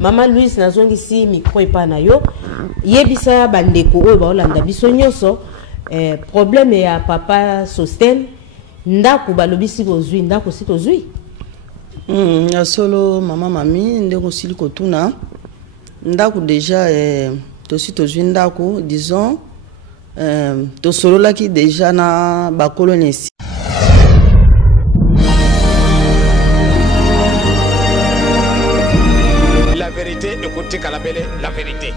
Maman Louise nazongi si micro epa na yo yebisa bandeko oyo baolanda biso nyonso problème ya papa Sostem ndako balobisi kozwi ndako si tozwi ya solo mama mami ndeko sili kotuna ndako déjà tosi tozwi ndako disons tosololaki déjà na bakolonesi. La vérité, écoutez Kalabele, la vérité.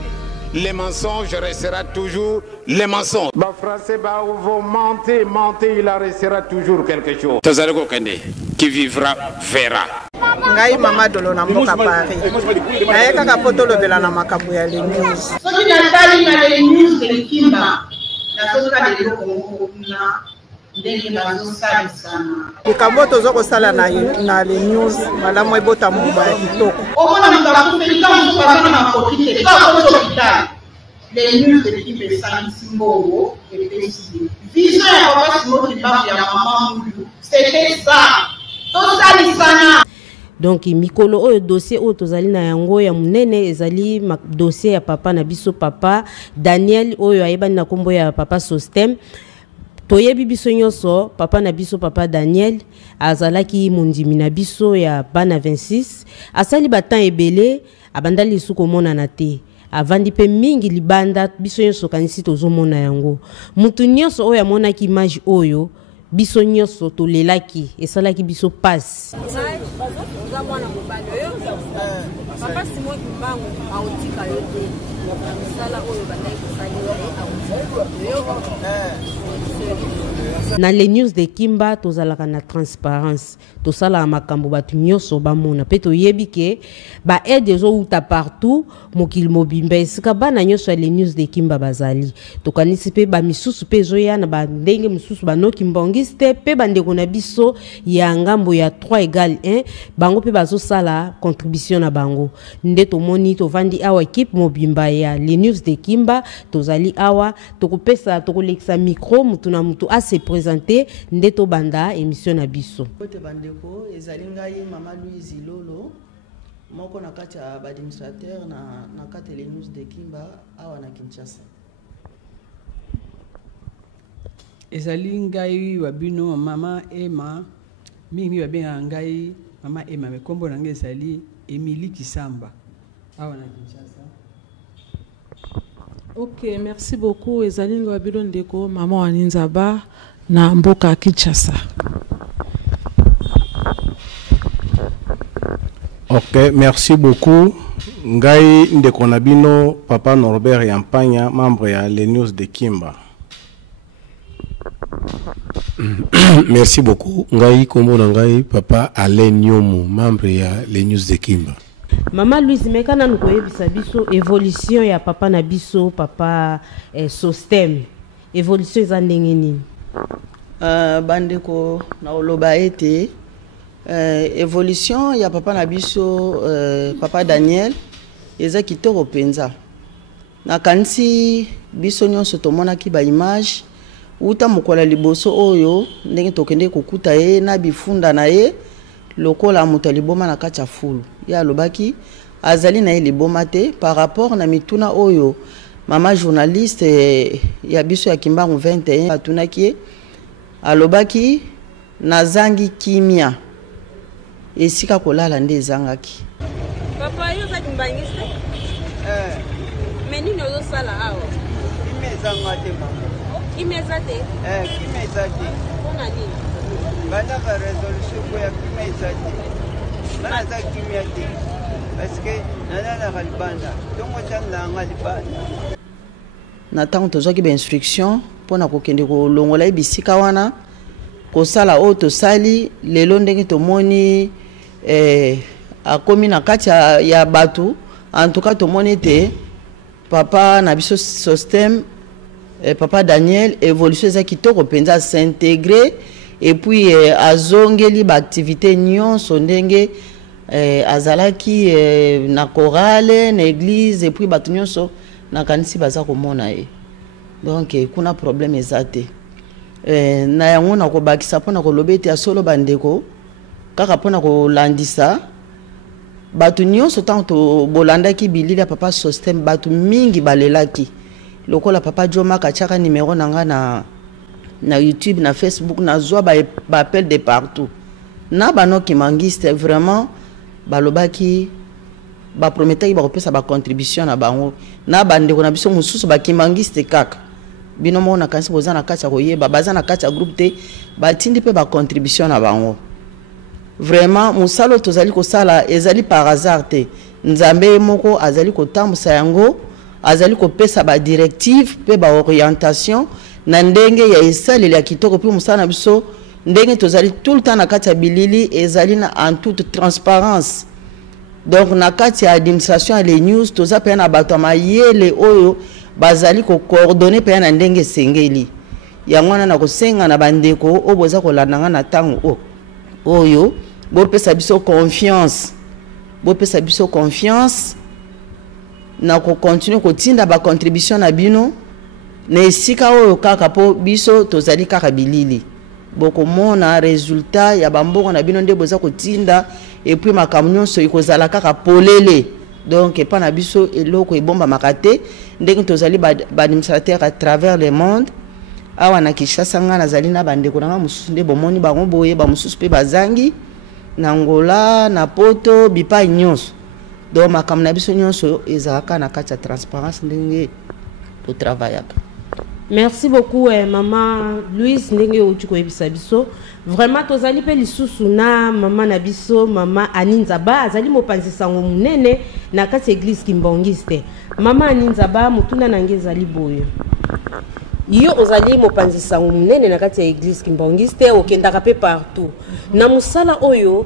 Les mensonges restera toujours les mensonges. Bah français, bah vous mentez, il en restera toujours quelque chose. Tazareko Kende, qui vivra verra. Ngai mama dolo na mboka Paris. Na kaka poto lobela na makabu ya les news. Soki na tali na les news de Kimba. Na soka de Kongo na ndenge bazosalisana. Likambo tozokosala na les news malamu ebota mumba ya kitoko. Omona mutakufelika mukazana na kokite ka ko hospital. Les news de Kimba salisi mbongo epesi. Vision ya papa Simon Kimba ya mama Mungu. C'était ça. Tosalisana. Donc mikolo oyo dossier oyo tozali na yango ya munene ezali dossier ya papa na biso papa Daniel oyo ayebani na kombo ya papa Sostem. Toyebi biso nyonso papa na biso papa Daniel azalaki mondimi na biso ya bana 26 asali batan ebele abandali suko mona na te avandi pe mingi libanda biso nyonso kanisi tozomona yango mutu nyonso oyo amonaki image oyo biso nyonso tolelaki esalaki biso passe papa Simon Kimbangu aotika yote sala oyo bandai na les news de Kimba tozalaka na transparence tosala makambo batu nyonso bamona pe toyebi ke ba aide zo uta partout mokili mobimba esika bana nyonso les news de Kimba bazali tokanisi pe ba misusu pe zoya na ba ndenge misusu banoki mbongiste pe bandeko na biso ya ngambo ya 3 égale 1 bango pe bazosala contribution na bango nde tomoni tovandi awa équipe mobimba ya les news de Kimba tozali awa tokopesa tokolekisa micro mutu na mutu a se présenter nde to banda émission na biso Kote bandeko ezali ngai mama Louise Lolo moko na kati ya administrateur na kati les news de Kimba awa na Kinshasa. Ezali ngai wabino mama Emma mimi wabenga ngai mama Emma me kombo na ngai ezali Emily Kisamba awa na Kinshasa. Ok, merci beaucoup. Ezali ngai wabino ndeko mama Waninzaba na mboka Kinshasa. Ok, merci beaucoup. Ngai ndeko na bino papa Norbert Yampanya, membre ya les news de Kimba. Merci beaucoup. Ngai kombo na ngai papa Alain Nyomo, membre ya les news de Kimba. Mama Louise mekana nukoyebisa biso évolution ya papa na biso papa Sostem. Évolution za ndenge nini? Bandeko na oloba ete évolution ya papa na biso papa Daniel eza kitoko penza na kanisi biso nyonso tomonaki ba image uta mokola liboso oyo ndenge tokende kokuta ye na bifunda na ye lokola muta liboma na kati ya fulu ya lobaki azali na ye liboma te par rapport na mituna oyo mama journaliste ya biso ya Kimbangu 21 atunaki alobaki nazangi kimia esika kolala nde ezangaki papa yo za kimbangiste menino yo sala awa Imezanga te mama. imezate Kimezate. ona nini Bana ba resolution ko ya kimezate. Bana za kimia te. Parce que nana na libanda. Tongo tanga nga libanda. na tango tozwaki ba instruction pona kokende kolongola ebisika wana kosala o tosali lelo ndenge tomoni akomi na kati ya batu en tout cas tomoni te papa na biso Sostem papa Daniel évolution eza kitoko penza s'intégrer et puis azongeli ba activité nyonso ndenge azalaki na chorale na église et puis batu nyonso na kanisi baza komona ye donc kuna problème ezate na yango na kobakisa pona kolobete ya solo bandeko kaka pona kolandisa bato nyonso tanto bolandaki bilili ya papa Sostem bato mingi balelaki lokola papa Joma kachaka numéro nanga na YouTube na Facebook na zwa ba appel de partout na banoki mangiste vraiment balobaki ba prometaki ba kopesa ba contribution na bango na bandeko na biso mususu ba kimangiste kaka bino mona kansi boza na kacha koyeba baza na kacha groupe te batindi pe ba contribution na bango vraiment musalo tozali ko sala ezali par hasard te nzambe moko azali ko tambusa yango azali ko pesa ba directive pe ba orientation na ndenge ya esali ya kitoko pe musana biso ndenge tozali tout le temps na kacha bilili ezali na en toute transparence donc na kacha administration ya les news toza pe na bato mayele oyo bazali ko coordonner pe na ndenge sengeli yango na kosenga na bandeko oboza ko landanga na tango oyo bo pesa biso confiance na ko continuer ko tinda ba contribution na bino na esika oyo kaka po biso tozali kaka bilili boko mona resultat ya bamboko na bino nde boza ko tinda et puis makambo nyonso ikozala kaka polele donc epa na biso eloko ebomba makate ndenge tozali ba administrateur à travers le monde awa na Kinshasa nga nazali na bandeko nanga mususu nde bomoni bango boye ba mususu pe bazangi na Angola na Poto bipa nyonso donc makambo na biso nyonso ezalaka na kati ya transparence ndenge to travaillaka. Merci beaucoup maman Louise ndenge uti koyebisa biso vraiment tozali pe lisusu na mama na biso mama Aninzaba azali mopanzisa ngo munene na kati église Kimbongiste. Mama Aninzaba mutuna nange ezali boyo yo ozali mopanzisa ngo munene na kati ya église Kimbongiste okendaka pe partout na musala oyo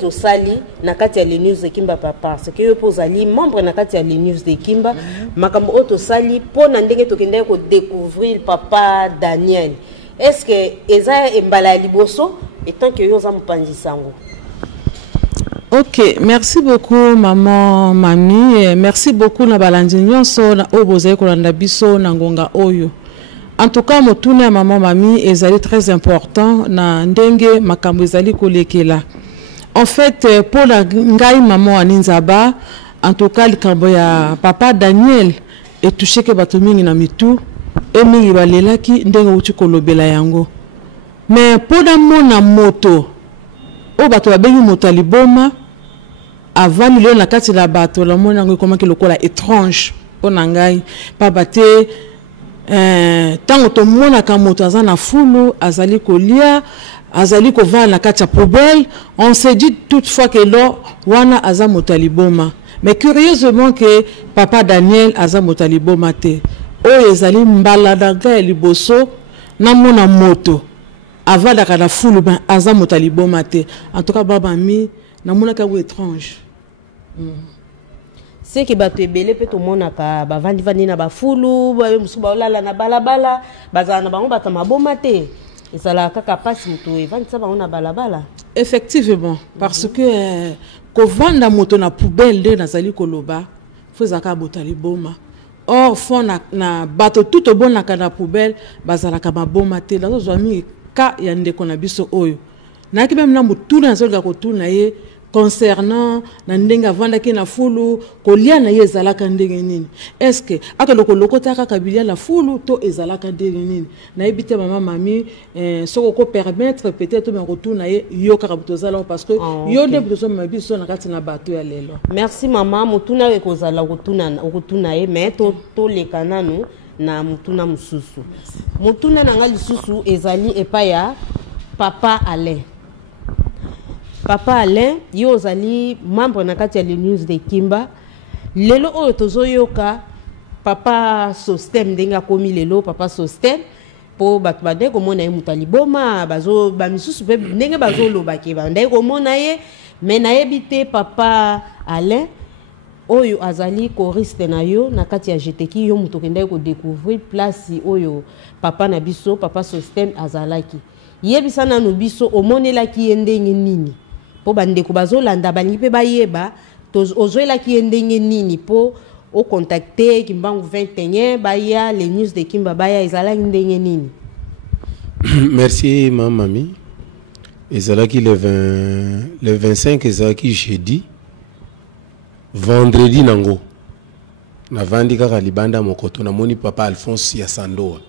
tosali na kati ya les news de Kimba papa parce que yo pozali membre na kati ya les news de Kimba makambo oyo tosali pona ndenge tokendaka ko découvrir papa Daniel est-ce que eza embala liboso etant que yo za mopanzisa ngo. Ok, merci beaucoup maman mami, merci beaucoup na balandi nyonso na obozai kolanda biso na ngonga oyo. En tout cas motuna ya maman mami ezali très important na ndenge makambo ezali kolekela. En fait pour la ngai maman Aninzaba en tout cas likambo ya papa Daniel etouché ke bato mingi na mitu e mingi balelaki ndenge uti kolobela yango. Mais pour na mona moto o bato babengi moto liboma avant million na kati la bato la mona ngo comment que lokola étrange pona ngai pa baté tango to mona ka moto azana fulu azali kolia azali kovana na kati ya poubelle on se dit toutefois que lo wana aza moto liboma mais curieusement que papa Daniel aza moto liboma te o ezali mbala daga liboso na mona moto avada kana fulu ben aza moto liboma te en tout cas baba mi na mona ka étrange. C'est que bato ebele pe to mona ka bavandi vandi na bafulu musu baolala na balabala bazana na bango batama boma te ezala kaka pasi mutu evandi sa bango na balabala. Effectivement parce que ko vanda moto na poubelle de nazali koloba fozaka botali boma or fond na bato tout bon na kana poubelle bazala ka maboma te la zo mi ka ya ndeko na biso oyo na ki même na mutu na zo ga ko tuna ye concernant na ndenga vanda ki na fulu kolia na ye ezalaka ndenge nini est-ce que akaloko lokota kaka bilia la fulu to ezalaka ndenge nini na ebite mama mami soko ko permettre peut-être me retourna ye yo kaka butozala parce que yo nde butozo mabiso na kati na bato ya lelo. Merci mama mutuna we kozala rotuna ye mais to lekana nu na mutuna mususu mutuna na ngali susu ezali epaya papa Alain. Papa Alain, yo ozali membre na kati ya les news de Kimba. Lelo oyo tozoyoka papa Sostem ndenga komi lelo papa Sostem po bato bande komona ye mutaliboma bazo ba misusu pe ndenge bazo lobaki bande komona ye mais na yebite papa Alain oyo azali choriste na yo na kati ya jeteki yo muto kende ko découvrir place oyo papa na biso papa Sostem azalaki yebisa na no biso omonelaki ndenge nini po bandeko bazolanda balingi pe bayeba ozoelaki ndenge nini po o contacter Kimbangu 21 baya les news de Kimba baya ezalaki ndenge nini. Merci ma mamie. Ezalaki le 25 ezalaki jeudi vendredi nango na vandi kaka libanda mokoto na moni papa Alphonse ya Sandoa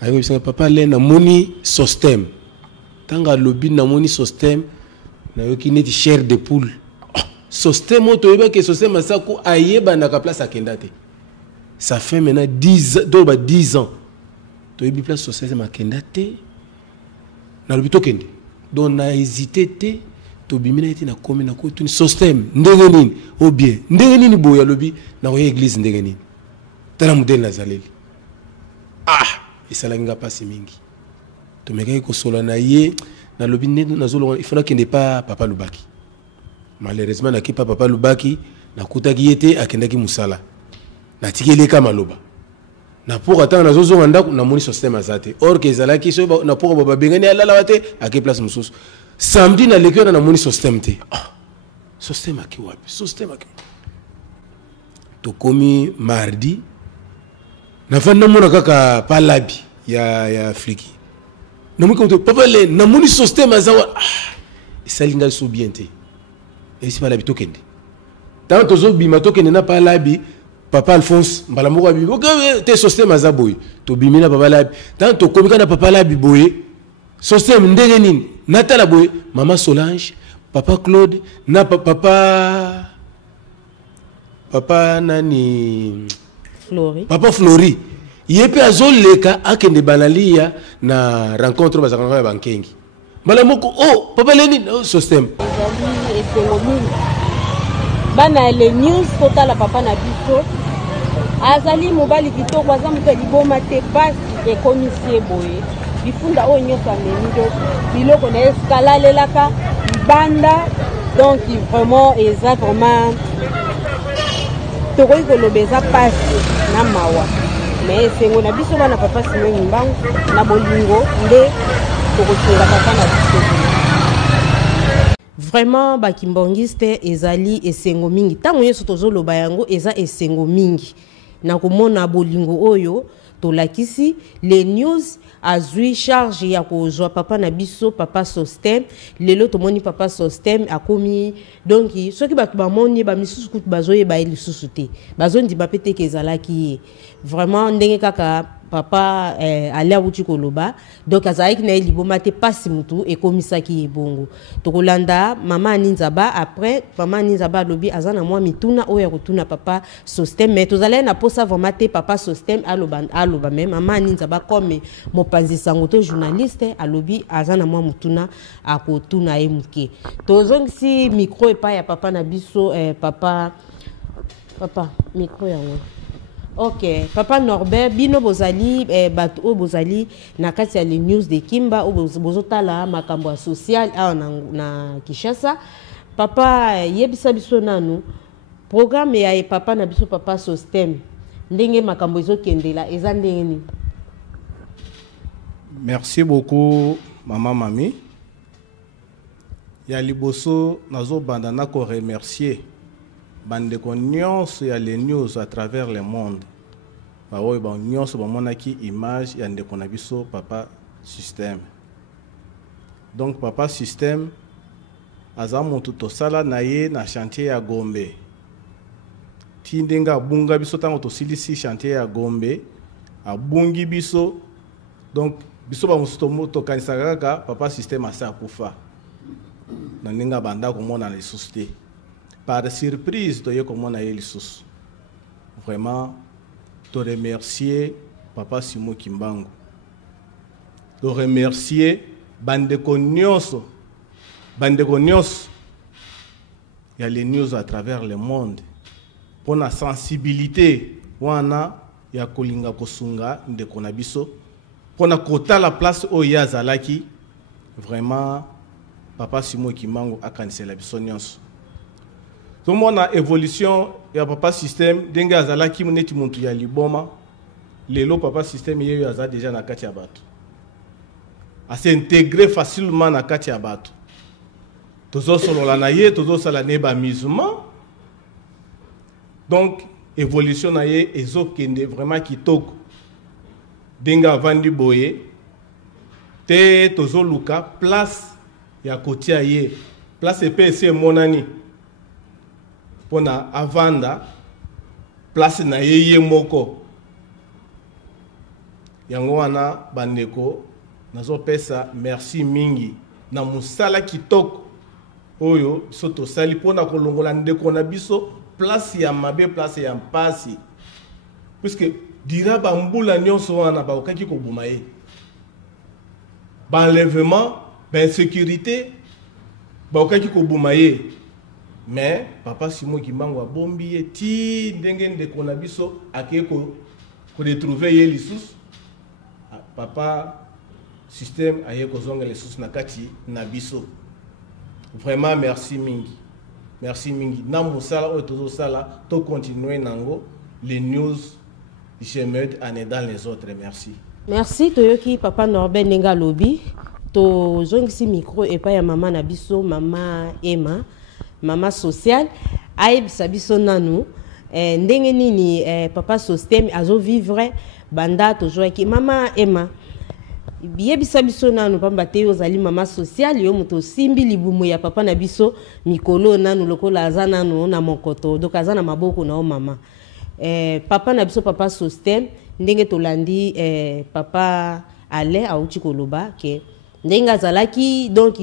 ayo bisanga papa le na moni système tanga lobi na moni système na yoki neti chair de poule système oto yeba ke système asako ayeba na ka place akendate ça fait maintenant 10 ans to yebi place système akendate na lobi to kende donc na hésité te to bimina eti na komi na ko tuni système ndenge nini ou bien ndenge nini boya lobi na ko église ndenge nini tala modèle nazaleli esalangi pasi mingi to meka ko sola na ye na lobi nene na zolo il faut kende pas papa Lubaki malheureusement na ki papa Lubaki na kutaki yete akendaki musala na tikele ka maloba na pour attendre na zozo ndako na moni système azate or que ezalaki so na pour baba bengani alala wate ake place mususu samedi na lekyo na moni système te système aki wapi système aki to komi mardi na fanda mona kaka palabi ya Afriki na moko to papa le na moni système azawa isalinga so bien te esi palabi to kende tant tozo bima to kende na palabi papa Alphonse mbala moko abi te système azaboy to bimina papa labi tant to komika na papa labi boye système ndenge nini natala boye mama Solange papa Claude na papa nani Flori papa Flori yepe azoleka akende banalia na rencontre bazakanga ya bankengi mbala moko papa leni système bana les news total papa na biso azali mobali kitoko aza moto liboma te pasi ekomisie boye bifunda oyo nyonso amemi biloko na eskalalelaka libanda donc vraiment eza vraiment tokoki koloba eza pasi na mawa mais esengo na biso bana papa Simon Mbangu na bolingo nde tokosunga papa na biso vraiment bakimbongiste ezali esengo mingi tango nyonso tozoloba yango eza esengo mingi na komona bolingo oyo tolakisi les news azui charge ya kozwa papa na biso papa système lelo tomoni papa système akomi donc soki bato bamoni bamisusu kutu bazoyeba ye lisusu te bazondima pe te kezalaki vraiment ndenge kaka papa ali abuti koloba donc azalaki na ye liboma te pasi mutu ekomisaki ye bongo tokolanda mama Aninzaba après mama Aninzaba alobi aza na mwa mituna oyo ya kotuna papa système mais tozalaki na posa vraiment te papa système aloba même mama Aninzaba comme mopanzi sango to journaliste alobi aza na mwa mutuna akotuna ye muke tozongisi micro epai ya papa na biso papa micro yango. Ok, papa Norbert, bino bozali bato o bozali na kati ya les news de Kimba o bozotala makambo social na Kinshasa. Papa yebisa biso nanu programme ya papa na biso papa système ndenge makambo ezokendela eza ndenge ni. Merci beaucoup maman Mami. Ya liboso nazo bandana ko remercier bande ko nyonso ya les news à travers le monde ba oyo ba nyonso ba monaki image ya ndeko na biso papa système. Donc papa système aza moto to sala na ye na chantier ya Gombe tindenga bunga biso tango to silisi chantier ya Gombe abungi biso donc biso ba musto moto kanisa kaka papa système asa kufa na ninga banda ko mona na lisusu. Par surprise, tu as comme on a eu les vraiment, te remercier papa Simon Kimbangu. Te remercier Bandeko Nyonso. Bandeko Nyonso. Il y a les news à travers le monde. Pour la sensibilité, wana ya kolinga kosunga ndeko na biso. Pour la kota la place au Yazalaki. Vraiment, papa Simon Kimbangu a cancellé la biso Nyonso. Tout le monde a évolution, il y a papa système, dengue azala qui moneti muntu ya liboma, lelo papa système yeyo aza déjà na kati ya bato. A s'intégrer facilement na kati ya bato. Tozo solo la naye, tozo sala neba musulman. Donc évolution na ye ezokende vraiment kitoko. Dengue avandi boye, te tozo luka place ya kotia ye, place EPC monani. pona avanda place na yeye moko yango wana bandeko nazo pesa merci mingi na musala kitoko oyo soto sali pona kolongola ndeko na biso place ya mabe place ya mpasi puisque dira bambula nyonso wana bakokaki kobuma ye enlèvement insécurité bakokaki kobuma ye mais papa Simon Kimbangu abombi ye ti ndenge ndeko na biso akeye kodetrouve ye lisusu papa système aye kozonga lisusu na kati na biso. Vraiment merci mingi na musala oyo tozosala to continuer nango les news j'aime en dans les autres. Merci toyoki papa Norbert Nenga Lobi to zongisi micro et pas ya mama na biso mama Emma mama social ayebisa biso nanu ndenge nini papa Système azo vivre banda tozoaki mama Emma yebisa biso nanu pamba te ozali mama social yo moto simbi libumu ya papa na biso mikolo nanu lokola aza nanu na mokoto donc aza na maboko na o mama papa na biso papa Système ndenge tolandi papa ale auti koloba ke ndenge azalaki donc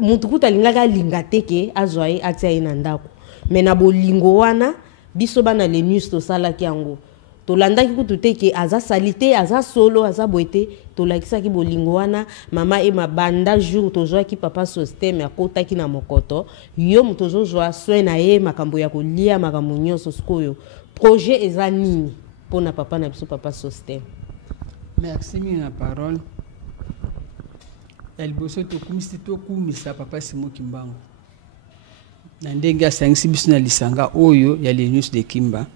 mutu kuta lingaka lingate ke azwai atia ina ndako mais na bolingo wana biso bana les news to salaki yango tolandaki kutu te ke aza salite aza solo aza boete tolakisaki bolingo wana mama Emma banda jour tozwaki papa Système akotaki na mokoto yo mutu tozozwa soin na ye makambo ya kolia makambo nyonso sikoyo projet eza nini pona papa na biso papa Système. Merci mina parole elboso tokumisa papa Simon Kimbangu na ndenge asangisi biso na lisanga oyo ya les news de Kimba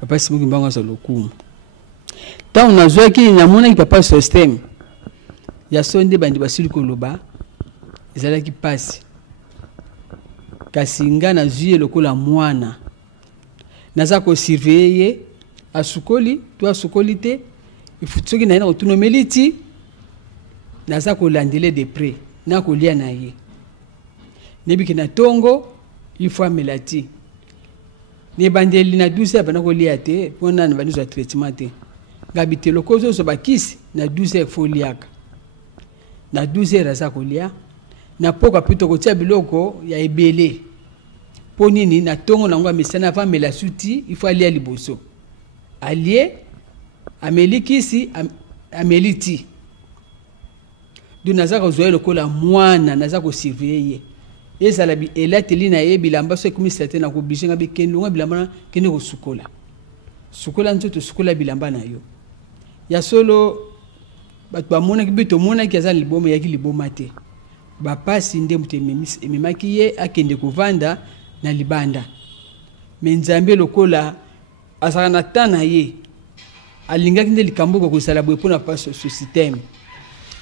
papa Simon Kimbangu aza lokumu tant on a joué ki namona ki papa Système ya sonde bandi basili koloba ezalaki pasi kasi nga na zuye lokola mwana naza ko surveiller asukoli to asukoli te ifutsoki na ina autonomeliti naza ko landele de près na ko lia na ye nebiki na tongo il faut amelati ne bandeli na 12 bana ko lia te pona na banizo traitement te ngabite lokozo so bakisi na 12 foliaka na 12 raza ko lia na poka pito ko tia biloko ya ebele ponini na tongo na ngwa misana va mela suti il faut aller liboso allié amelikisi ameliti du nazaka zoe lokola mwana nazaka surveiller ezala bi elateli na ye bilamba so komisate na ko bishinga bi kendunga bilamba kende ko sukola nzoto sukola bilamba na yo ya solo bat ba mona kibito mona ki azali liboma yaki liboma te ba pasi nde mutememis ememaki ye akende kovanda na libanda menzambe lokola asaka na tana ye alingaki nde likambo ko kusala bwe pona pa Système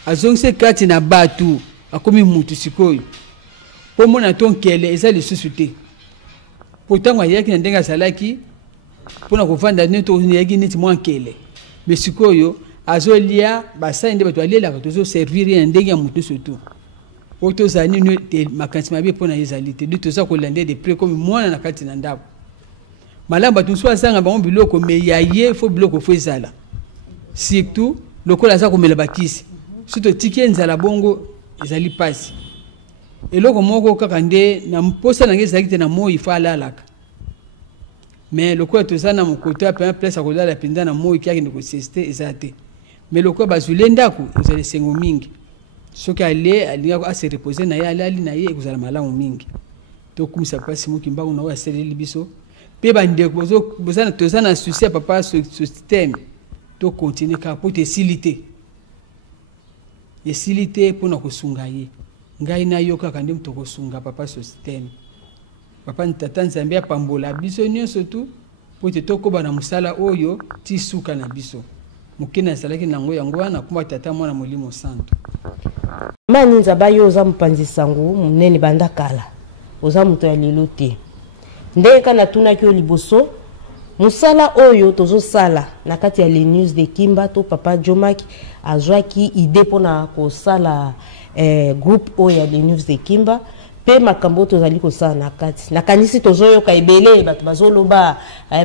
azongse kati na batu akomi mutu sikoyo po mona tonkele eza lisusu te potangwa yaki na ndenga salaki pona kovanda neto yaki neti mwankele mais sikoyo azolia basai nde bato alela ka tozo servir ya ndenge ya mutu surtout oto zani ne te makansi mabe pona ezalite du toza ko lande de près comme mwana na kati na ndako malamba tunso asanga ba biloko me yaye fo biloko fo ezala surtout lokola za ko mela bakisi surtout tikie nzala bongo ezali pasi eloko moko kaka nde na mposa na ngeza kite na moi fa alalaka mais lokola toza na mokoto apa place akolala pinda na moi kiaki ndiko sieste ezate mais lokola bazule ndako ezali sengo mingi soki ale alinga a se reposer na ye alali na ye ekozala malamu mingi tokumisa papa Simon Kimbangu na oyo asaleli biso mpe bandeko bozana toza na souci ya papa Système to continue kaka po tesili te esili te mpona kosunga ye ngai na yo kaka nde moto kosunga papa Système papa ntata nzambe apambola biso nyonso tu po te tokoba na mosala oyo ti suka na biso mokene azalaki nango yango wana komba tata mwana molimo santo mani nzaba yo oza mopanzi sango monene banda kala oza moto ya lelo te ndenge kana tunaki yo liboso mosala oyo tozosala na kati ya les news de Kimba to papa Jomaki azwaki idée mpona kosala groupe oyo ya les news de Kimba pe makambo tozali kosala na kati nakanisi tozoyoka ebele bato bazoloba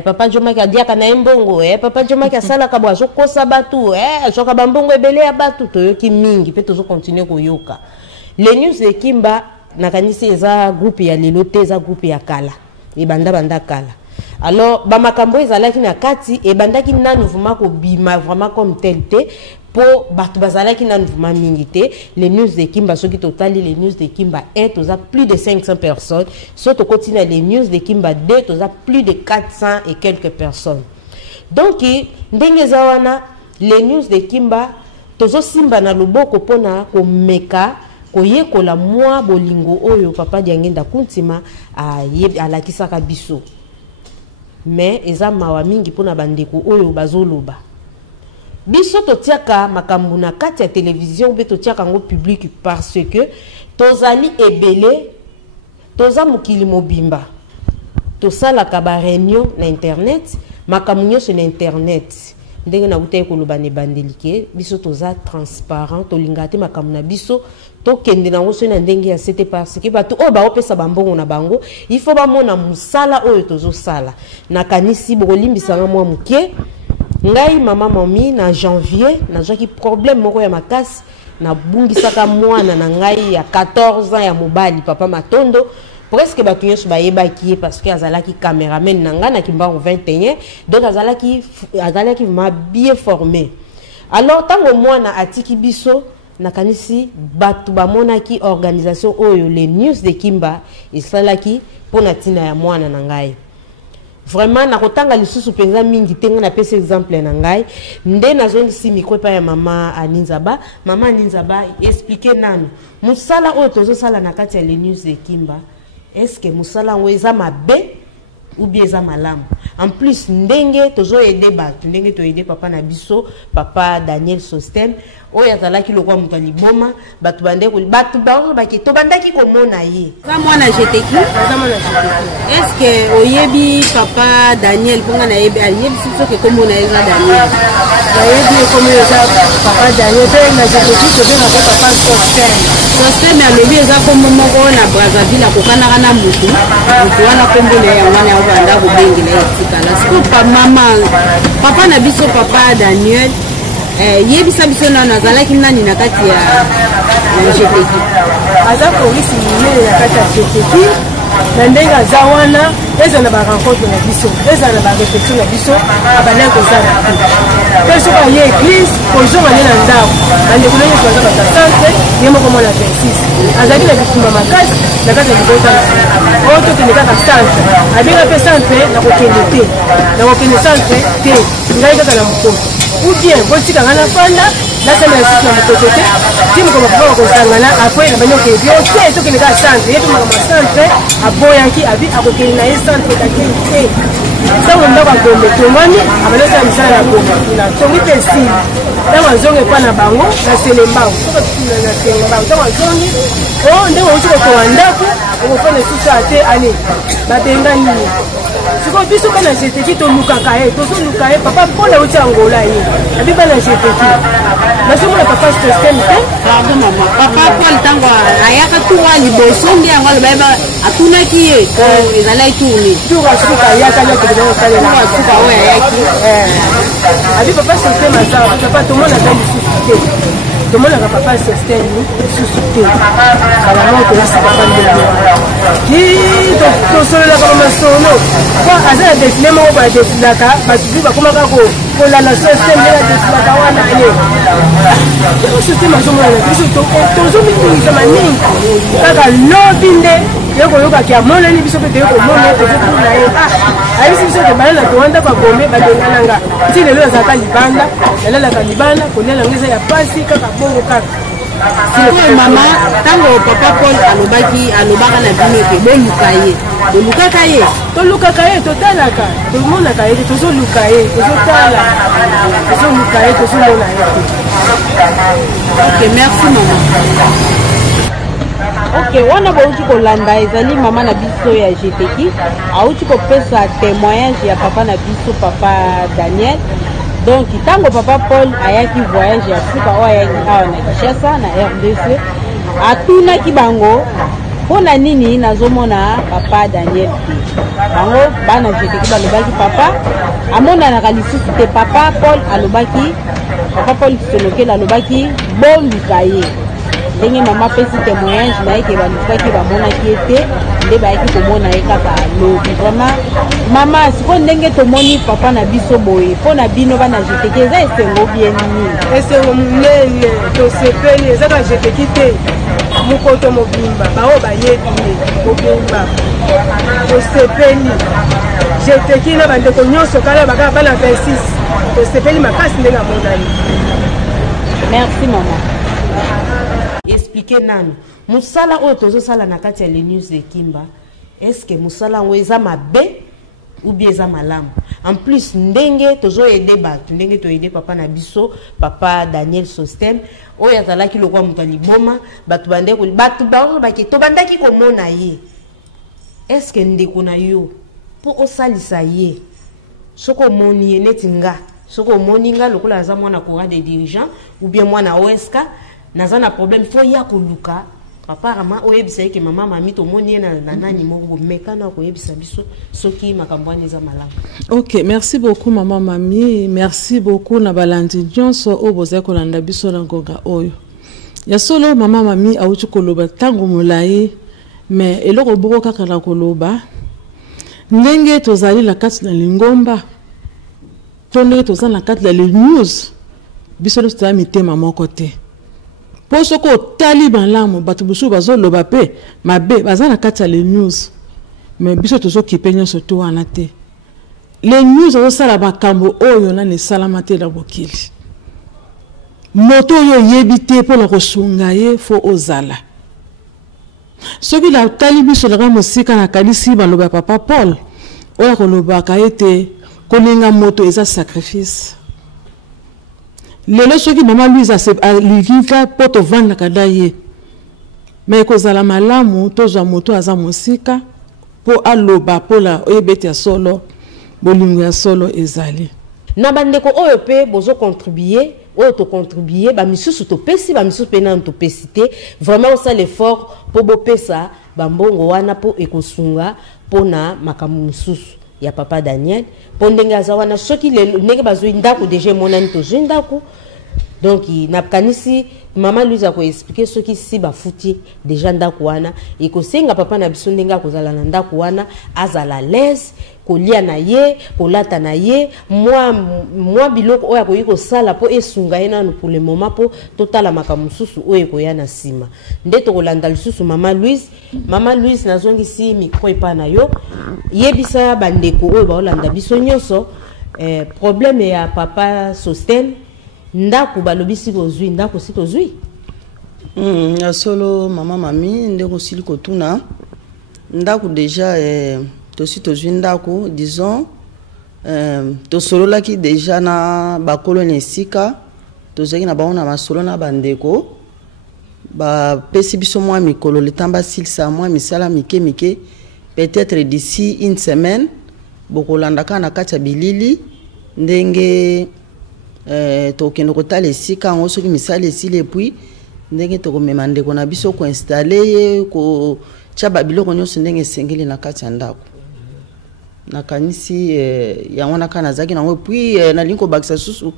papa Jomaki adiaka na mbongo papa Jomaki asalaka bo azokosa batu azoka bambongo ebele ya batu toyoki mingi pe tozokontinue koyoka les news de Kimba nakanisi eza groupe ya lelo te eza groupe ya kala banda kala alors ba makambo ezalaki na kati ebandaki nanu vraiment kobima vraiment comme tel te po bato bazalaki nanu vraiment mingi te les news de Kimba soki totali les news de Kimba 1 toza plus de 500 personnes so to continue les news de Kimba 2 toza plus de 400 et quelques personnes donc ndenge za wana les news de Kimba tozo simba na loboko pona ko meka koyekola mwa bolingo oyo papa Diangenda Kuntima alakisaka biso mais eza mawa mingi pona bandeko oyo bazoloba biso totiaka makambo na kati ya télévision be totiaka ngo public parce que tozali ebele toza mokili mobimba tosalaka ba réunion na internet makambo nyonso na internet ndenge na utaye koloba ne bandelike biso toza transparent tolinga te makambo na biso tokende nango so na ndenge ya c'était parce que bato oyo baopesa bambongo na bango il faut bamona musala oyo tozosala nakanisi bokolimbisanga mwa moke ngai mama mami na janvier nazwaki problème moko ya makasi nabungisaka mwana na ngai ya 14 ans ya mobali papa Matondo presque bato nyonso bayebaki parce que azalaki cameraman na ngai na Kimbangu 21 donc azalaki vraiment bien formé alors tango mwana atiki biso nakanisi bato bamonaki organisation oyo les news de Kimba esalaki pona tina ya mwana na ngai vraiment nakotanga lisusu penza mingi tenga na pesa exemple na ngai nde nazongisi micro pa ya mama Aninzaba expliquer nanu musala oyo tozosala na kati ya les news de Kimba est-ce que musala ngo eza mabe ou bien eza malamu en plus ndenge tozo aider bato ndenge to aider papa na biso papa Daniel Sostem oyo azalaki lokwa mutu liboma bato bande ko bato bazo baki to bandaki komona ye ka mwana jeteki est-ce que oyebi papa Daniel ponga na yebi ayebi siso ke komona eza Daniel oyebi komona eza papa Daniel pe na jeteki to be na papa Sostem alobi eza komo moko na Brazzaville akokana na mutu wana kombo na ya wana ya banda ko bengela etikala sikopa mama papa na biso papa Daniel yebisa biso na nazalaki nani na kati ya jeteki aza polisi minene na kati ya jeteki na ndenge aza wana eza na barencontre na biso eza na bareflexion na biso abandaki kozala te mpe soki aye église kozonga nde na ndako bandeko na nyonso baza bata centre ye moko mwana 26 azalaki na bitumba makasi na kati ya libota oyo tokende kaka centre abenga mpe centre nakokende te nakokende centre te ngai kaka na mokoto ou bien botika nga na fanda nasala ya susu na mokoto te ti mokolo bakobaka kozangana apres na bani okende bio te tokende kaka centre ye tomaka ma centre aboyaki abi akokende na ye centre kakei te ntango ndako agombe tongwani abanosala misala na gombe na tongi mpe esili ntango azongi epa na bango na selembao na selembao ntango azongi o ndenge outi kotonga ndako okofana esusu ate ale babenga nini sikoyo biso bana jeteki tolukaka ye tozoluka ye papa mpona outi angola ye abi bana jeteki nasomona papa Sostem te pardon mama papa Paul ntango ayaka tuwa liboso nde yango alobayeba atunaki ye ezalaki tourne tuka suka ayaka suka oyo ayaki abi papa Sostem aza papa tomonaka lisusu te tomonaka papa Sostem lisusu te balamo toyisa papa ndenge tosololaka bamasolo po aza na defile moko badefilaka batubi bakomaka kolala Sostem nde na defilaka wana ye Sostem azomona na biso tozomibungisa maningi kaka lobi nde ye koyokaki amonani biso mpe toye komona tozokuna ye ayebisi biso ke balala towanda bagome badengananga nti lelo azalaka libanda nalalaka libanda konialanga eza ya pasi kaka bongo kaka mama ntango papa Paul alobaka na bino ke boluka ye bolukaka ye tolukaka ye totalaka tomonaka ye tozoluka ye tozotala tozoluka ye tozomona ye te ok merci mama ok wana bauti kolanda ezali mama na biso ya jeteki auti kopesa témoignage ya papa na biso papa Daniel donc ntango papa Paul ayaki voyage ya Afrika oyo ayaki awa na Kinshasa na RDC atunaki bango mpona nini nazomona papa Daniel te bango bana jeteki balobaki papa amonanaka lisusu te papa Paul alobaki papa Paul Sonokela alobaki boluka ye ndenge mama pesi témoignage na ye ke balukaki bamonaki ye te nde bayaki komona ye kaka lobi vraiment mama siko ndenge tomoni papa na biso boye mpona bino bana jeteki eza esengo bien nini esengo monene tosepeli ezaka jeteki te mokoto mobimba bao bayebi ye mobimba tosepeli jeteki na bandeko nyonso kala baka bana 26 tosepeli makasi ndenge amonani. Merci maman. Expliquez nanu musala oyo tozosala na kati ya les news de Kimba, est-ce que musala ngo eza mabe ou bien eza malamu? En plus ndenge tozo aider bato ndenge to aider papa na biso papa Daniel Sostem oyo azalaki lokwa mutu liboma bato bande ko bato bango baki to bandaki komona ye, est-ce que ndeko na yo po osalisa ye soko moni ye neti nga soko moni nga lokola aza mwana courant des dirigeants ou bien mwana OSK nazana problème fo ya koluka apparemment oyebisa ke mama mami to moni na nani moko mekana ko yebisa biso soki makambwani za malamu. OK, merci beaucoup maman mami, merci beaucoup na balandi nyonso oboza ko landa biso na ngonga oyo. Ya solo mama mami awuti koloba tango molayi mais eloko boko kaka na koloba ndenge tozali la kati na lingomba tondenge tozali na kati na les news biso lo sta mitema moko te. Poso ko taliban lamu batu busu bazoloba pe mabe bazana kati ya les news mais biso tozo kipenyo soto wana te. Les news zo sala bakambo oyo na ne salamate na bokili moto yo yebite pona ko sunga ye fo ozala soki la talibiso la musika na kalisi baloba papa Paul oya koloba ka ete kolinga moto eza sacrifice. Lelo soki mama Louise a ligika poto vanda kadaye mais kozala malamu tozwa moto aza musika po aloba pola oyebeti ya solo bolingo ya solo ezali na bandeko oyo pe bozo contribuer oyo to contribuer ba misusu to pesi ba misusu pe na to pesite vraiment ça l'effort po bo pesa bambongo wana po ekosunga pona makamu misusu ya papa Daniel pondenge azawana soki le ndenge bazwi ndako déjà monani to ndako donc napkanisi mama Louise a ko expliquer soki si ba futi déjà ndako wana ekosenga papa na biso ndenge akozala na ndako wana azala l'aise kolia na ye kolata na ye moi biloko oya ko yiko sala po esunga ena no pour le moment po totala makamususu oyo ko yana sima ndeto kolanda lisusu mama Louise nazongi si micro epa na yo yebisa bandeko oyo ba olanda biso nyonso problème ya papa Sostem ndako balobisi kozwi ndako si tozwi ya solo mama mami ndeko sili kotuna ndako déjà tosi tozwi ndako disons tosololaki déjà na bakoloni esika tozalaki na bango na masolo na bandeko bapesi biso mwa mikolo letamba silisa mwa misala mike peut-être d'ici une semaine bokolandaka na kati ya bilili ndenge tokende kotala esika yango soki misala esili epui ndenge tokomema ndeko na biso koinstalle ye kotia babiloko nyonso ndenge esengeli na kati ya ndako nakanisi yango naka nazalaki nango epui nalingi kobakisa susu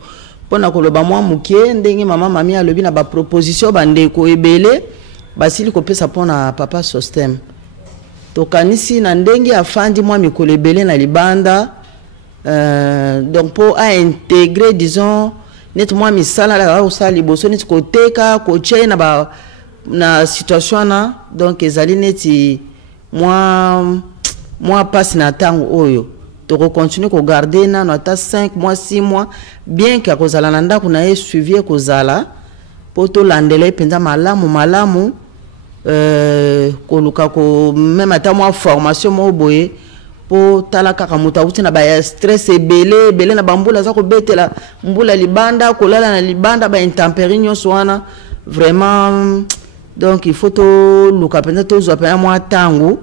mpona koloba mwa moke ndenge mama mami alobi na baproposition bandeko ebele basili kopesa mpona papa Sostem tokanisi na ndenge afandi mwa mikolo ebele na libanda donc pour intégrer disons net moi misala la osala liboso neti koteka koche na situation na donc ezali neti moi passe na tango oyo to continuer ko garder na no ata 5 mois 6 mois bien que kozala na ndako na ye suivi kozala poto landele penza malamu koluka ko même ata moi formation mo boye po tala kaka muta uti na ba stress ebele na bambula za ko betela mbula libanda kolala na libanda ba intempérie nyonso wana vraiment donc il faut to luka penza to zo pa mwa tango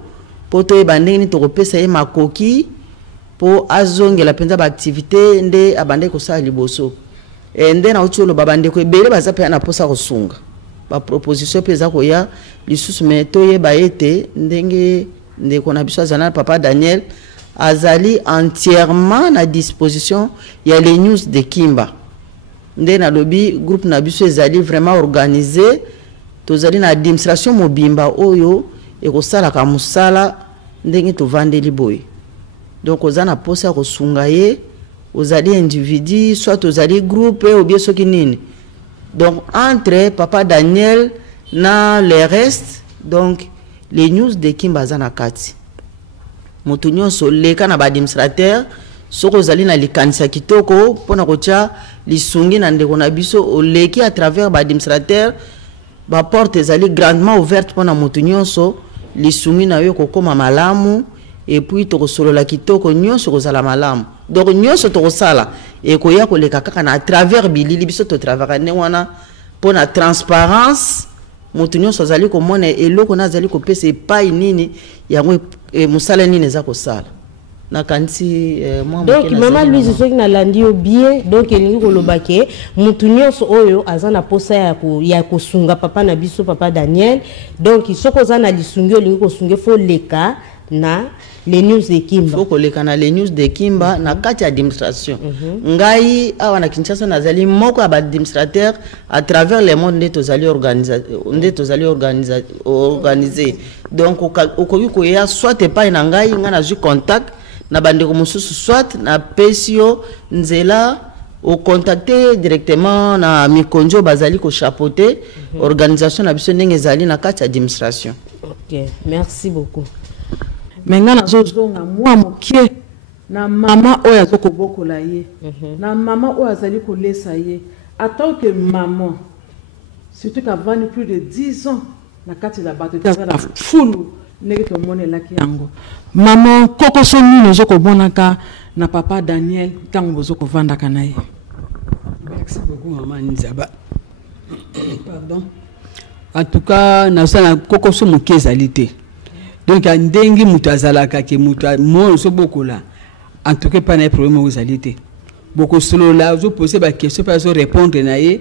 po to ebandeni to kopesa ye makoki po azongela penza ba activité nde abande ko sala liboso nde na uti lo babande ko ebele baza pe na posa kosunga ba proposition peza ko ya lisusu me toyeba ete ndenge ndeko na biso azana papa Daniel azali entièrement na disposition ya les news de Kimba nde na lobi groupe na biso ezali vraiment organisé tozali na administration mobimba oyo ekosala ka musala ndenge tovandeli boye donc ozana posa kosunga ye ozali individu soit ozali groupe ou bien soki nini donc entre papa Daniel na les restes donc les news de Kimba zana kati moto nyonso leka na ba administrateur soko ozali na likanisa kitoko pona kotia lisungi na ndeko na biso oleki à travers ba administrateur ba porte ezali grandement ouverte pona moto nyonso lisungi na yo kokoma malamu et puis tokosolola kitoko nyonso kozala malamu donc nyonso tokosala e koya koleka kaka na à travers bilili biso to travailler ne wana pona transparence moto nyonso azali komona eloko na azali kopesa epai nini yango musala nini eza kosala na kanti donc maman Louise soki na landi yo bien donc elingi koloba ke moto nyonso oyo aza na posa ya kosunga papa na biso papa Daniel donc soko za na lisungi olingi kosunga fo leka na les news de Kimba foko leka na les news de Kimba na kati administration ngai awa na Kinshasa nazali moko ba administrateur à travers le monde ndeto zali organiser donc okoki ko ya soit pas na ngai ngana ju contact na bandeko mususu soit na pesio nzela au contacter directement na mikonjo bazali ko chapeauter organisation na biso ndenge zali na kati administration. OK, merci beaucoup. Menga na zozonga mwa mokie na mama oyo azokobokola ye na mama oyo azali kolesa ye en tant que maman surtout qu'avant plus de 10 ans na kati la bato tazala fulu ndenge tomonelaki yango maman koko so nini ozokomonaka na papa Daniel ntango bozokovandaka na ye. Merci beaucoup maman Nzaba. Pardon. En tout cas nazala koko so mokie ezali te donc ndenge mutu azalaka ke mutu mo so bokola en tout cas pas na problème ozalité boko solo la zo poser ba question pas zo répondre na ye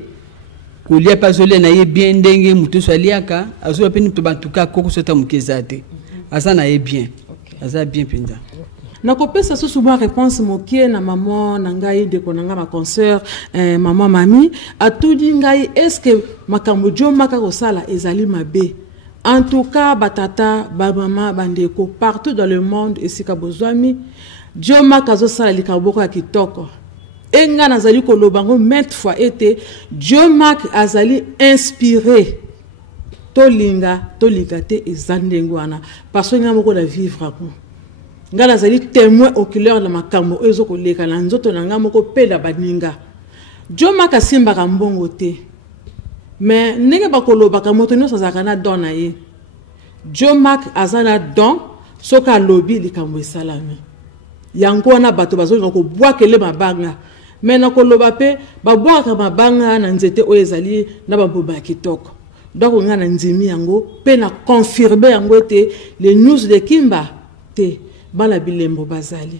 ko lia pas zo le na ye bien ndenge mutu so liaka azo peni to en tout cas koko so ta mukezate asa na ye bien asa bien penza na kopesa so souvent réponse mokie na maman na ngai de konanga ma concert maman mami atudi ngai est-ce que makambo jo makako sala ezali mabe. En tout cas, batata, babama, bandeko, partout dans le monde, et si kabozwami, Dieu m'a kazo sala likaboko kitoko. Enga nazali kolobango maintes fois été, Dieu m'a azali inspiré. Tolinga te ezandengwana. Parce que nga moko na vivre ako. Nga nazali témoin oculaire de makambo ezo koleka na nzoto na nga moko pela baninga. Dieu m'a kasimba kambongo te. Mais ndenge bakoloba ka moto nyonso azaka na don na ye Joe Mark azana don soka lobi likambo esalami yango wana bato bazonga ko bwakele mabanga mais na koloba pe babwaka mabanga na nzete oyo ezali na bamboba ya kitoko donc nga na ndimi yango pe na confirmer yango ete les news de Kimba te bana bilembo bazali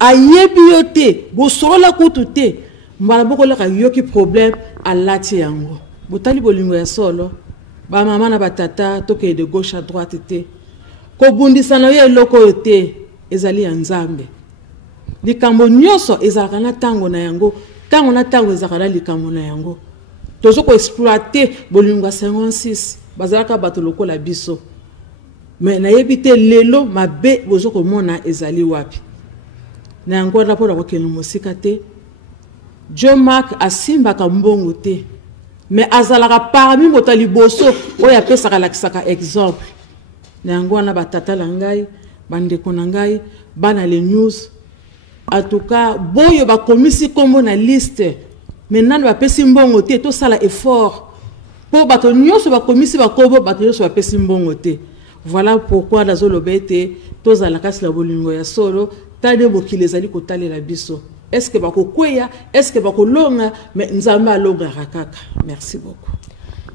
ayebi yo te bosolola kutu te mbala boko la yoki problème à lati yango botali bolingo ya solo ba mama na batata toke de gauche à droite te ko bundisa na ye loko te ezali ya nzambe likambo nyonso ezalaka na tango na yango ezalaka na likambo na yango tozo ko exploiter bolingo 56 bazalaka bato lokola biso mais na yebite lelo mabe bozo ko mona ezali wapi na yango na pona ko kenu mosika te Joe Mark asimba kambongo te mais azalaka parmi motali boso oya pesa kalakisaka exemple na yango na batata la ngai bandeko na ngai bana les news en tout cas boyo ba komisi kombo na liste maintenant ba pesi mbongo te to sala effort po bato nyonso ba komisi ba kombo bato nyonso ba pesi mbongo te voilà pourquoi dazo lobete to zala kasi la bolingo ya solo tade bokilezali ko talela biso. Est-ce que bako kweya, est-ce que bako longa, mais nzamba longa rakaka. Merci beaucoup.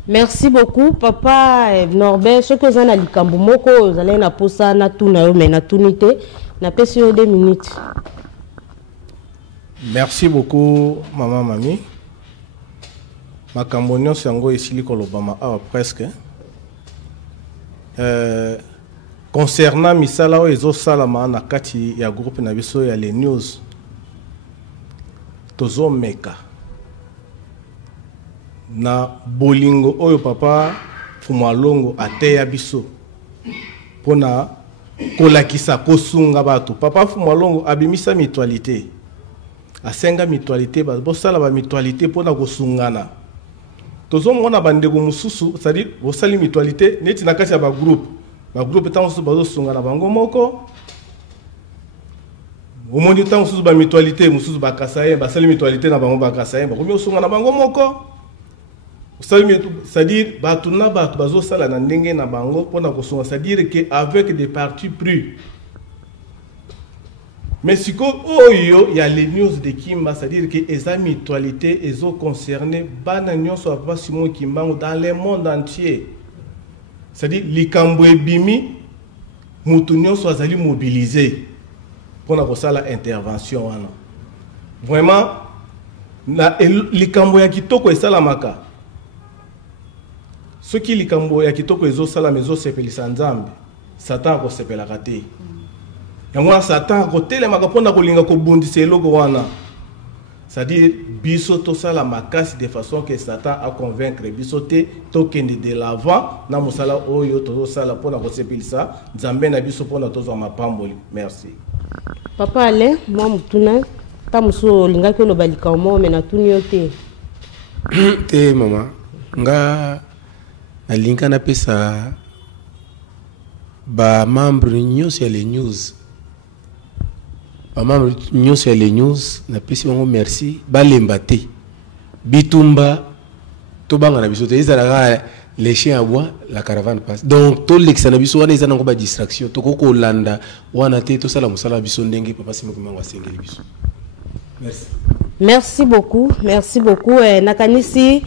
Merci beaucoup papa Norbert. Ce que vous avez likambo moko, vous allez na posa na tuna yo mais na tunité, na pesi 2 minutes. Merci beaucoup maman Mami. makambo nyonso yango esili kolobama awa presque concernant misala oyo ezosalama na kati ya groupe na biso ya les news tozomeka na bolingo oyo papa Fumalongo ateya biso pona kolakisa kosunga bato. Papa Fumalongo abimisa mutualité, asenga mutualité, bosala ba mutualité pona kosungana. Tozomona bandeko mususu, c'est-à-dire bosali mutualité neti na kati ya ba groupe tant mususu bazosungana bango moko. Omoni tant mususu ba mutualité mususu bakasaye, basali mutualité na bango bakasaye, bakomi osungana bango moko. C'est-à-dire batuna batu bazosala na ndenge na bango pona kosungana, c'est-à-dire que avec des partis pris. Mais si il y a les news de Kimba, c'est-à-dire que les mutualités ils ont concerné Bananion soit pas Simon Kimbango dans le monde entier. C'est-à-dire les Kamboué Bimi, Moutunion soit allés mobiliser pour la intervention. Vraiment, les Kamboué Kitoko et Salamaka. Ceux qui les Kamboué Kitoko et Salamezo Sepelisanzambe, Satan ko sepelakate. Yango Satan ko telemaka pona kolinga ko bondisa eloko wana. C'est-à-dire biso to sala makasi de façon que Satan a convaincre biso te tokende de l'avant na musala oyo to sala pona ko sepelisa Nzambe na biso pona tozo mapamboli. Merci. Papa ale moi mutuna ta muso linga ko lo balika mo mena tunyo te. Te mama nga na linga na pesa ba membre nyonso ya les news. Maman nous sur les news na pesi bango merci balemba te bitumba to banga na biso te ezala les chiens à bois la caravane passe donc to l'exana biso wana ezana ngo ba distraction to ko landa wana te to sala musala biso ndenge papa simo kimango asengeli biso. Merci. Merci beaucoup nakanisi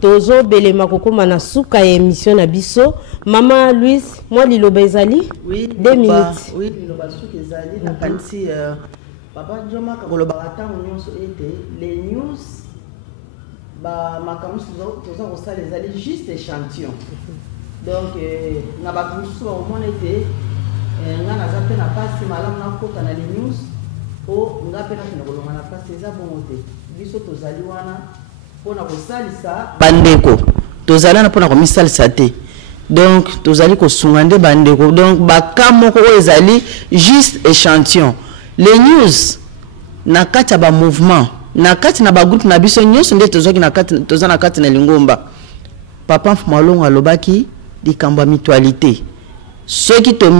tozo belema kokoma na suka ya émission na biso. Maman Louise, moi liloba ezali? Oui, 2 minutes. Oui, liloba suka ezali nakanisi papa Joma koloba atango nyonso ete les news ba makamusi toza kosala ezali juste échantillon. Donc na ba kusu ba omona ete nga naza pe na pasi malamu na kota na les news o nga pe na kolonga na pasi eza bongo te. Biso tozali wana pona kosalisa bandeko tozali na pona komisalisa te. Donc tozali kosungande bandeko donc bakamoko ezali juste échantillon. Les news na kati ba mouvement na kati na ba groupe na biso nyonso nde tozoki na kati toza na kati na lingomba. Papa Fumalongo alobaki likambo mutualité. Ceux qui to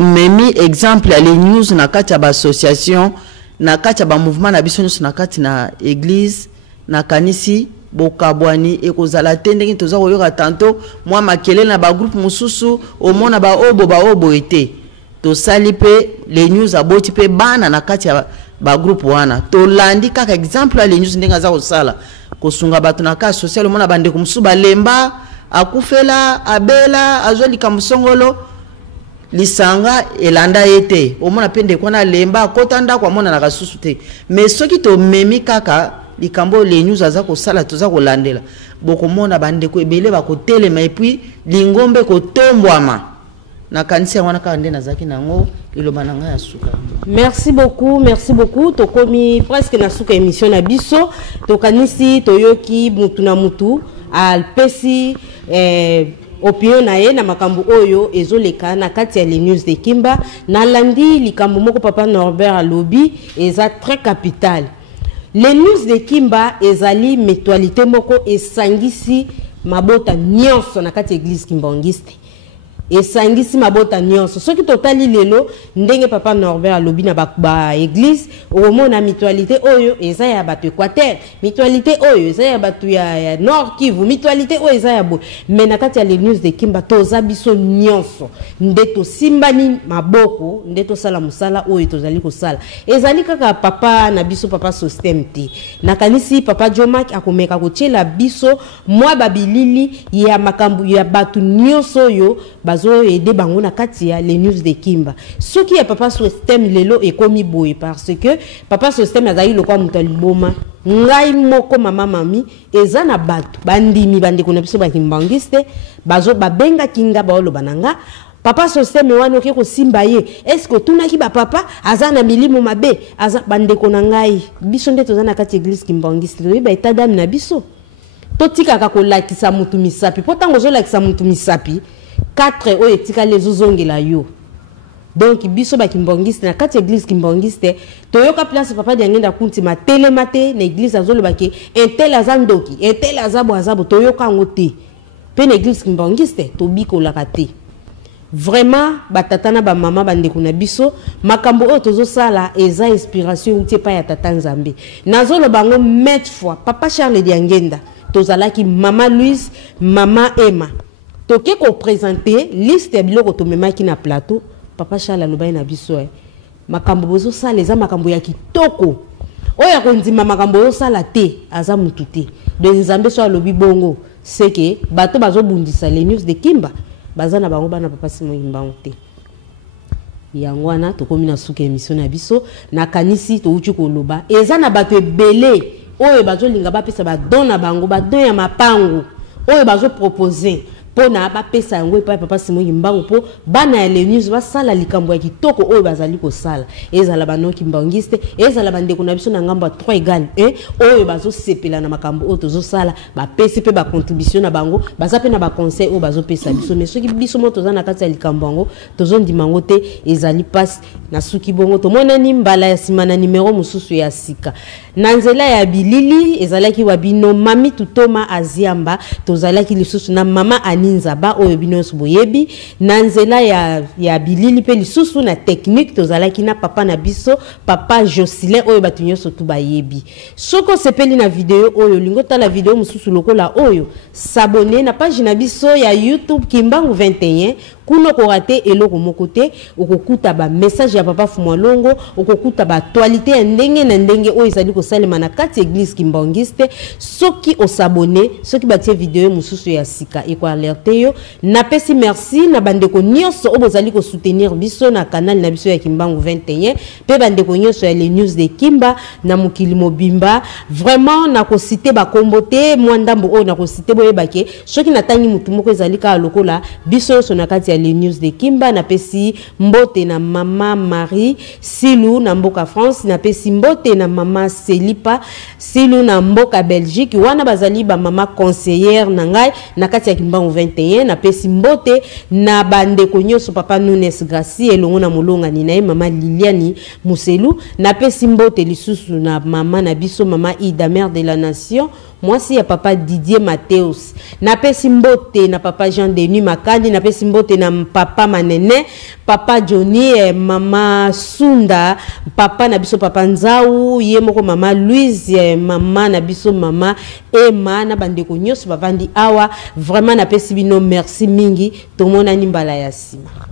memi exemple ya les news na kati ba association na kati ba mouvement na biso nyonso na kati na église na kanisi bokabwani ekozala tendenge toza koyoka tanto moi makele na ba groupe mususu omona ba obo ete to sali pe les news aboti pe bana na kati ya ba groupe wana to landi kaka exemple les news ndenga za kosala kosunga bato na ka social omona bande kumsu balemba akufela abela azoli kamusongolo lisanga elanda ete omona pende kona lemba kotanda kwa mona na kasusu te mais soki to memi kaka likambo les news aza kosala toza kolandela bokomona bande ko ebele bakotelema et puis lingombe kotombwama na kanisa wana ka ndena zaki nango liloba nanga ya suka. Merci beaucoup tokomi presque na suka émission na biso tokanisi toyoki mutu na mutu alpesi opinion na ye na makambo oyo ezoleka na kati ya les news de Kimba na landi likambo moko papa Norbert alobi eza très capital. Les news de Kimba ezali mutualité moko esangisi mabota nyonso na kati église kimbangiste. Esangisi mabota nyonso. Soki totali lelo ndenge papa Norbert alobi na ba église omona mutualité oyo eza ya bato Équateur, mutualité oyo eza ya bato ya Nord Kivu, mutualité oyo eza ya bo. Mais na kati ya les news de Kimba toza biso nyonso ndeto simbani maboko ndeto sala musala oyo tozali kosala. Ezali kaka papa na biso papa système te. Na kanisi papa Jomak akomeka kochela biso mwa babilili ya makambu ya bato nyonso yo bazo aider bango na kati ya les news de Kimba. Ce qui est papa système lelo ekomi boye parce que papa système azali lokwa mutaliboma ngai moko mama mami eza na bato bandimi bandeko na biso bakimbangiste bazo babenga kinga baolo bananga papa système wana oke ko simba ye est-ce que tunaki ba papa aza na milimo mabe aza bandeko na ngai biso nde tozana kati église kimbangiste to ba état d'âme na biso totika ka ko lakisa mutu misapi potango zo lakisa mutu misapi 4 o etika les ozongela yo. Donc biso ba kimbangiste na kati église kimbangiste toyoka place papa diangenda kunti ma telemate na église azolo bake entel azandoki entel azabo toyoka ngote pe na église kimbangiste to biko la kate vraiment batatana ba mama bandeko na biso makambo o tozo sala eza inspiration utie pa ya tata Nzambe nazolo bango maintes fois papa Charles diangenda tozalaki mama Louise mama Emma toke ko présenter liste ya biloko to memaki na plateau papa Charles alobai na biso makambo bozo sala eza makambo ya kitoko oya kondima makambo yo sala te aza mutu te de Nzambe so alobi bongo c'est que bato bazo bundisa les news de Kimba baza na bango bana papa Simon Kimbangu te yango wana tokomi na suka émission na biso na kanisi to uti ko loba eza na bato ebele oyo bazo linga ba pesa ba don na bango ba don ya mapango oyo bazo proposer pona ba pesa yango pa papa Simon Kimbangu po bana ya les news ba sala likambo ya kitoko oyo bazali ko sala ezala bano kimbangiste ezala bandeko na biso na ngamba 3 égal 1 oyo bazo sepela na makambo oyo tozo sala ba pesa pe ba contribution na bango baza pe na ba conseil oyo bazo pesa biso mais soki biso mo toza na kati ya likambo yango tozo ndimango te ezali passe na suki bongo to mona ni mbala ya sima na numero mususu ya sika na nzela ya bilili ezalaki wabino mami tutoma aziamba tozalaki lisusu na mama Ninzaba oyo binoso boyebi na nzela ya bilili pe lisusu na technique tozalaki na papa na biso papa Jocelyn oyo batunyoso tu bayebi soko sepeli na video oyo lingo tala video mususu lokola oyo s'abonner na page na biso ya YouTube Kimbangu 21 kuno ko raté eloko moko te okokuta ba message ya papa Fumwalongo okokuta ba actualité ya ndenge na ndenge oyo ezali ko salema na kati église kimbangiste soki o s'abonner soki batie video mususu ya sika eko alerter yo na pesi merci na bandeko nyonso obozali ko soutenir biso na canal na biso ya Kimbangu 21 pe bandeko nyonso ya les news de Kimba na mokili mobimba vraiment na ko citer ba kombote mwandambo o na ko citer boyebake soki natangi mutu moko ezali ka lokola biso so na kati les news de Kimba na pesi mbote na mama Marie Silou na mboka France na pesi mbote na mama Selipa Silou na mboka Belgique wana bazali ba mama conseillère na ngai na kati ya Kimbangu 21 na pesi mbote na bandeko nyonso papa Nunes Gracie elongo na molonga ni na mama Liliani Muselu na pesi mbote lisusu na mama na biso mama Ida mère de la nation moi si ya papa Didier Mateus na pesi mbote na papa Jean Denis Makandi na pesi mbote na papa Manene papa Johnny mama Sunda papa na biso papa Nzau ye moko mama Louise mama na biso mama Emma na bandeko nyonso bavandi awa vraiment na pesi bino merci mingi tomona ni mbala ya sima.